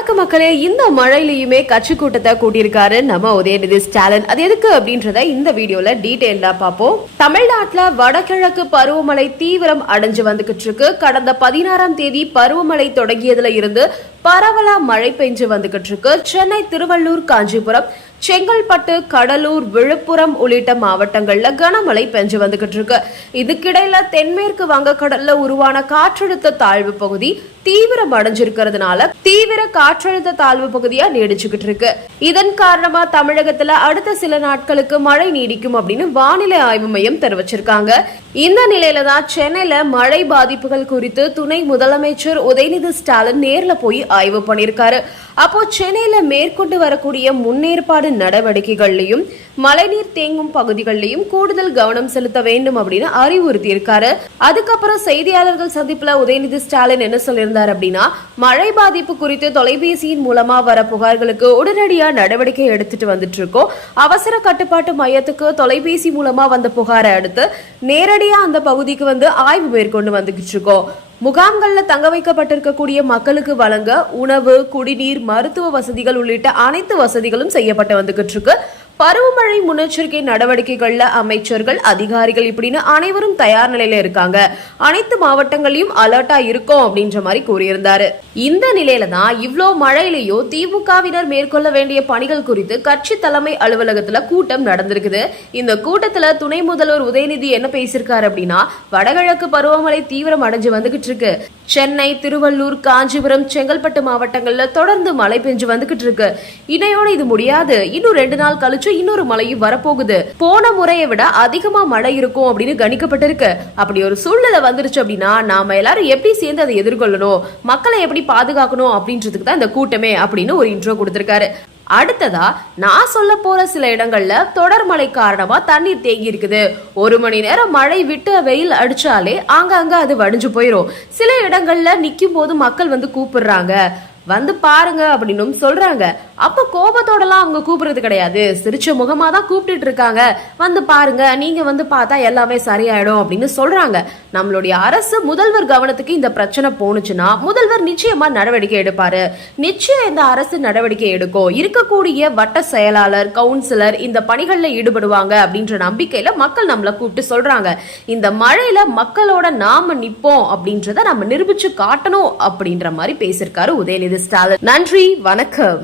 வணக்க மக்களே இந்த மழையிலையுமே கட்சி கூட்டத்தை கூட்டியிருக்காரு நம்ம உதயநிதி ஸ்டாலின். அது எதுக்கு அப்படின்றத இந்த வீடியோல டீடைல்டா பார்ப்போம். தமிழ்நாட்டுல வடகிழக்கு பருவமழை தீவிரம் அடைஞ்சு வந்துகிட்டு இருக்கு. கடந்த பதினாறாம் தேதி பருவமழை தொடங்கியதுல இருந்து பரவலா மழை பெஞ்சு வந்துகிட்டு இருக்கு. சென்னை திருவள்ளூர் காஞ்சிபுரம் செங்கல்பட்டு கடலூர் விழுப்புரம் உள்ளிட்ட மாவட்டங்கள்ல கனமழை பெஞ்சு வந்துகிட்டு இருக்கு. இதுக்கிடையில தென்மேற்கு வங்கக்கடல்ல உருவான காற்றழுத்த தாழ்வு பகுதி தீவிரம் அடைஞ்சிருக்கிறதுனால தீவிர காற்றழுத்த தாழ்வு பகுதியா நீடிச்சுக்கிட்டு இருக்கு இதன் காரணமா தமிழகத்துல அடுத்த சில நாட்களுக்கு மழை நீடிக்கும் அப்படின்னு வானிலை ஆய்வு மையம் தெரிவிச்சிருக்காங்க. இந்த நிலையில தான் சென்னையில மழை பாதிப்புகள் குறித்து துணை முதலமைச்சர் உதயநிதி ஸ்டாலின் நேர்ல போய் ஆய்வு பண்ணியிருக்காரு. அப்போ சென்னையில மேற்கொண்டு வரக்கூடிய முன்னேற்பாடு நடவடிக்கைகள்லயும் மழைநீர் தேங்கும் பகுதிகளிலையும் கூடுதல் கவனம் செலுத்த வேண்டும் அப்படின்னு அறிவுறுத்தி இருக்காரு அதுக்கப்புறம் செய்தியாளர்கள் சந்திப்புல உதயநிதி ஸ்டாலின் என்ன இருந்தார் அப்படின்னா மழை பாதிப்பு குறித்து தொலைபேசியின் மூலமா வர புகார்களுக்கு உடனடியா நடவடிக்கை எடுத்துட்டு வந்துட்டு இருக்கோம். அவசர கட்டுப்பாட்டு மையத்துக்கு தொலைபேசி மூலமா வந்த புகாரை அடுத்து நேரடியா அந்த பகுதிக்கு வந்து ஆய்வு மேற்கொண்டு வந்துகிட்டு இருக்கோம். முகாம்கள்ல தங்க வைக்கப்பட்டிருக்கக்கூடிய மக்களுக்கு வழங்க உணவு குடிநீர் மருத்துவ வசதிகள் உள்ளிட்ட அனைத்து வசதிகளும் செய்யப்பட்டு வந்துகிட்டு இருக்கு. பருவமழை முன்னெச்சரிக்கை நடவடிக்கைகள்ல அமைச்சர்கள் அதிகாரிகள் இப்படின்னு அனைவரும் தயார் நிலையில இருக்காங்க. அனைத்து மாவட்டங்களையும் அலர்ட்டா இருக்கும் அப்படின்ற மாதிரி கூறியிருந்தாரு. இந்த நிலையில தான் இவ்ளோ மழையிலேயோ திமுகவினர் மேற்கொள்ள வேண்டிய பணிகள் குறித்து கட்சி தலைமை அலுவலகத்துல கூட்டம் நடந்திருக்குது. இந்த கூட்டத்துல துணை முதல்வர் உதயநிதி என்ன பேசியிருக்காரு அப்படின்னா வடகிழக்கு பருவமழை தீவிரம் அடைஞ்சு வந்துகிட்டு இருக்கு. சென்னை திருவள்ளூர் காஞ்சிபுரம் செங்கல்பட்டு மாவட்டங்கள்ல தொடர்ந்து மழை பெஞ்சு வந்துகிட்டு இருக்கு. இணையோட இது முடியாது. இன்னும் ரெண்டு நாள் கழிச்சு இன்னொரு மழையும் வரப்போகுது. போன முறையை விட அதிகமா மழை இருக்கும் அப்படின்னு கணிக்கப்பட்டிருக்கு. அப்படி ஒரு சூழ்நிலை வந்துருச்சு அப்படின்னா நாம எல்லாரும் எப்படி சேர்ந்து அதை எதிர்கொள்ளணும்? மக்களை எப்படி பாதுகாக்கணும் அப்படின்றதுக்கு தான் இந்த கூட்டமே அப்படின்னு ஒரு இன்ட்ரோ கொடுத்திருக்காரு. அடுத்ததா நான் சொல்ல போற சில இடங்கள்ல தொடர் மழை காரணமா தண்ணீர் தேங்கி இருக்குது. ஒரு மணி நேரம் மழை விட்டு வெயில் அடிச்சாலே ஆங்காங்க அது வடிஞ்சு போயிடும் சில இடங்கள்ல நிக்கும் போது மக்கள் வந்து கூப்பிடுறாங்க. வந்து பாருங்க அப்படின்னும் சொல்றாங்க. அப்போ கோபத்தோடலாம் அவங்க கூப்பிடுறது கிடையாது. சிரிச்ச முகமாக தான் கூப்பிட்டுட்டு இருக்காங்க. வந்து பாருங்க நீங்கள் வந்து பார்த்தா எல்லாமே சரியாயிடும் அப்படின்னு சொல்கிறாங்க நம்மளுடைய அரசு முதல்வர் கவனத்துக்கு இந்த பிரச்சனை போணுச்சுன்னா முதல்வர் நிச்சயமாக நடவடிக்கை எடுப்பார். நிச்சயம் இந்த அரசு நடவடிக்கை எடுக்கும். இருக்கக்கூடிய வட்ட செயலாளர் கவுன்சிலர் இந்த பணிகளில் ஈடுபடுவாங்க அப்படின்ற நம்பிக்கையில் மக்கள் நம்மளை கூப்பிட்டு சொல்கிறாங்க இந்த மழையில் மக்களோட நாம நிற்போம் அப்படின்றத நம்ம நிரூபிச்சு காட்டணும் அப்படின்ற மாதிரி பேசியிருக்காரு உதயநிதி ஸ்டாலின். நன்றி வணக்கம்.